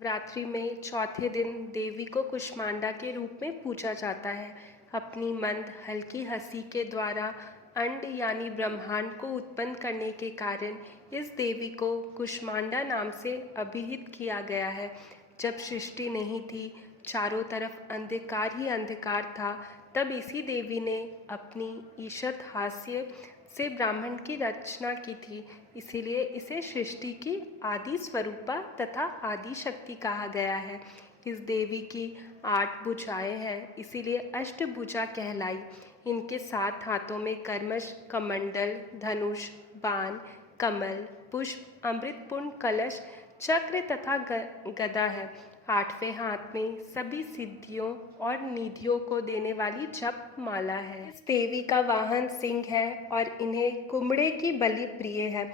नवरात्रि में चौथे दिन देवी को कुष्मांडा के रूप में पूजा जाता है। अपनी मंद हल्की हंसी के द्वारा अंड यानी ब्रह्मांड को उत्पन्न करने के कारण इस देवी को कुष्मांडा नाम से अभिहित किया गया है। जब सृष्टि नहीं थी, चारों तरफ अंधकार ही अंधकार था, तब इसी देवी ने अपनी ईषत् हास्य से ब्राह्मण की रचना की थी। इसीलिए इसे सृष्टि की आदि स्वरूपा तथा आदि शक्ति कहा गया है। इस देवी की 8 भुजाएं हैं, इसीलिए अष्टभुजा कहलाई। इनके 7 हाथों में कर्मश, कमंडल, धनुष, बाण, कमल, पुष्प, अमृतपूर्ण कलश, चक्र तथा गदा है। 8वें हाथ में सभी सिद्धियों और निधियों को देने वाली जप माला है। इस देवी का वाहन सिंह है और इन्हें कुम्हड़े की बलि प्रिय है।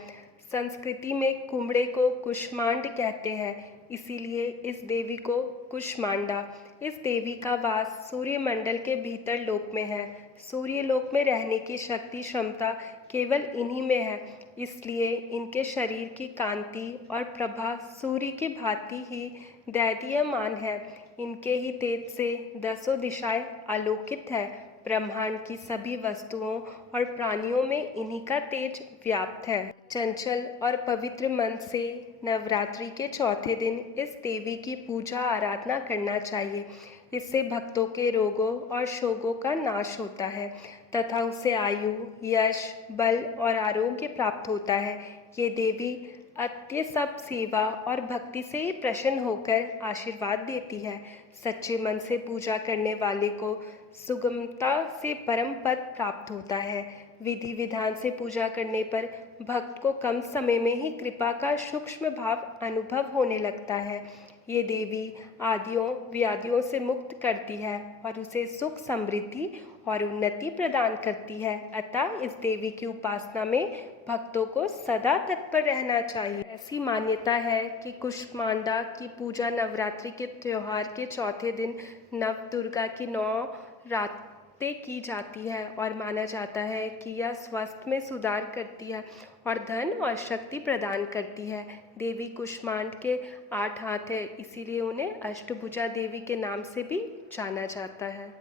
संस्कृति में कुम्हड़े को कुष्मांड कहते हैं, इसीलिए इस देवी को कुष्मांडा। इस देवी का वास सूर्यमंडल के भीतर लोक में है। सूर्य लोक में रहने की शक्ति क्षमता केवल इन्हीं में है, इसलिए इनके शरीर की कांति और प्रभा सूर्य की भांति ही दैदीयमान है। इनके ही तेज से 10 दिशाएं आलोकित है। ब्रह्मांड की सभी वस्तुओं और प्राणियों में इन्हीं का तेज व्याप्त है। चंचल और पवित्र मन से नवरात्रि के चौथे दिन इस देवी की पूजा आराधना करना चाहिए। इससे भक्तों के रोगों और शोकों का नाश होता है तथा उसे आयु, यश, बल और आरोग्य प्राप्त होता है। ये देवी अत्य सब सेवा और भक्ति से ही प्रसन्न होकर आशीर्वाद देती है। सच्चे मन से पूजा करने वाले को सुगमता से परम पद प्राप्त होता है। विधि विधान से पूजा करने पर भक्त को कम समय में ही कृपा का सूक्ष्म भाव अनुभव होने लगता है। ये देवी आदियों व्याधियों से मुक्त करती है और उसे सुख, समृद्धि और उन्नति प्रदान करती है। अतः इस देवी की उपासना में भक्तों को सदा तत्पर रहना चाहिए। ऐसी मान्यता है कि कुष्मांडा की पूजा नवरात्रि के त्योहार के चौथे दिन नव दुर्गा की 9 रातें की जाती है और माना जाता है कि यह स्वास्थ्य में सुधार करती है और धन और शक्ति प्रदान करती है। देवी कुष्मांड के 8 हाथ है, इसीलिए उन्हें अष्टभुजा देवी के नाम से भी जाना जाता है।